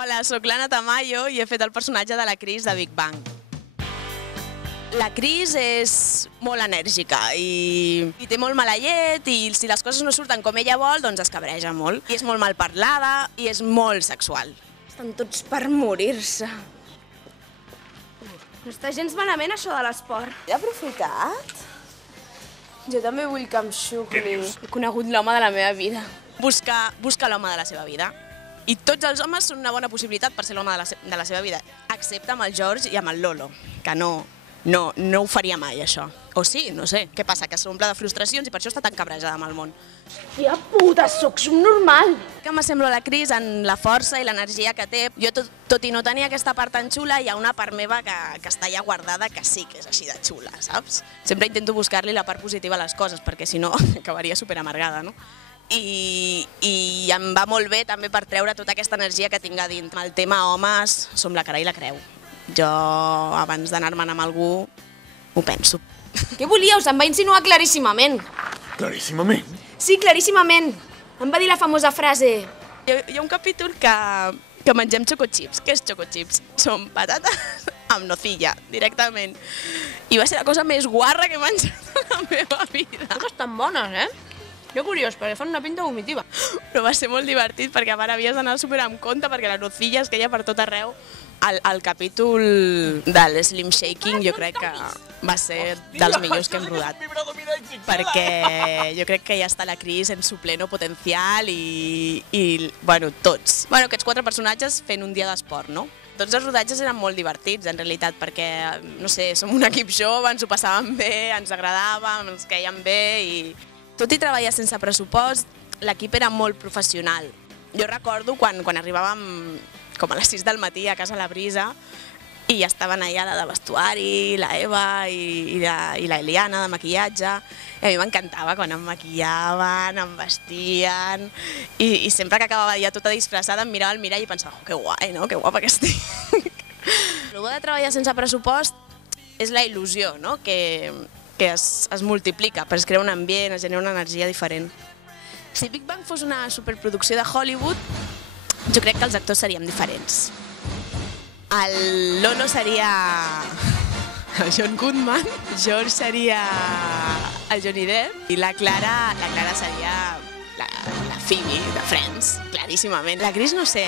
Hola, sóc l'Anna Tamayo i he fet el personatge de la Chris de Big Bang. La Chris és molt enèrgica i té molt mala llet i si les coses no surten com ella vol, doncs es cabreja molt. I és molt mal parlada i és molt sexual. Estan tots per morir-se. No està gens malament això de l'esport. He aprofitat? Jo també vull que em xucli. He conegut l'home de la meva vida. Busca l'home de la seva vida. I tots els homes són una bona possibilitat per ser l'home de la seva vida, excepte amb el George i amb el Lolo, que no ho faria mai, això. O sí, no sé. Què passa? Que s'omple de frustracions i per això està tan cabrejada amb el món. Tia puta, soc subnormal. Que m'assemblo a la Chris en la força i l'energia que té. Jo, tot i no tenir aquesta part tan xula, hi ha una part meva que està ja guardada que sí que és així de xula, saps? Sempre intento buscar-li la part positiva a les coses, perquè si no acabaria superamargada, no? I em va molt bé també per treure tota aquesta energia que tinc a dins. El tema homes, som la cara i la creu. Jo, abans d'anar-me'n amb algú, ho penso. Què volíeu? Se'm va insinuar claríssimament. Claríssimament? Sí, claríssimament. Em va dir la famosa frase... Hi ha un capítol que mengem chocochips. Què és chocochips? Són patates amb nocilla, directament. I va ser la cosa més guarra que he menjat a la meva vida. Totes estan bones, eh? Jo curiós, perquè fan una pinta vomitiva. Però va ser molt divertit perquè a part havies d'anar super amb compte perquè la nocilla es queia per tot arreu. El capítol de l'Slim Shaking jo crec que va ser dels millors que hem rodat. Perquè jo crec que ja està la Chris en su pleno potencial i bueno, tots. Bueno, aquests 4 personatges fent un dia d'esport, no? Tots els rodatges eren molt divertits, en realitat, perquè, no sé, som un equip jove, ens ho passàvem bé, ens agradàvem, ens quèiem bé i... Tot i treballar sense pressupost, l'equip era molt professional. Jo recordo quan arribàvem com a les 6 del matí a casa la Brisa i ja estaven allà la de vestuari, la Eva i la Eliana de maquillatge. I a mi m'encantava quan em maquillaven, em vestien i sempre que acabava ja tota disfressada em mirava al mirall i pensava, oh, que guai, no? Que guapa que estic. El bo de treballar sense pressupost és la il·lusió, no? Que es multiplica, però es crea un ambient, es genera una energia diferent. Si Big Bang fos una superproducció de Hollywood, jo crec que els actors seríem diferents. El Lolo seria el John Goodman, George seria el Johnny Depp i la Clara seria la Phoebe de Friends, claríssimament. La Chris no sé,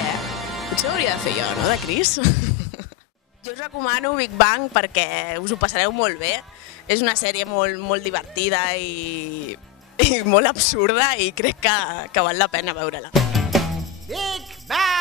potser ho hauria de fer jo, no, de Chris? Jo us recomano Big Bang perquè us ho passareu molt bé. És una sèrie molt divertida i molt absurda i crec que val la pena veure-la. Big Bang!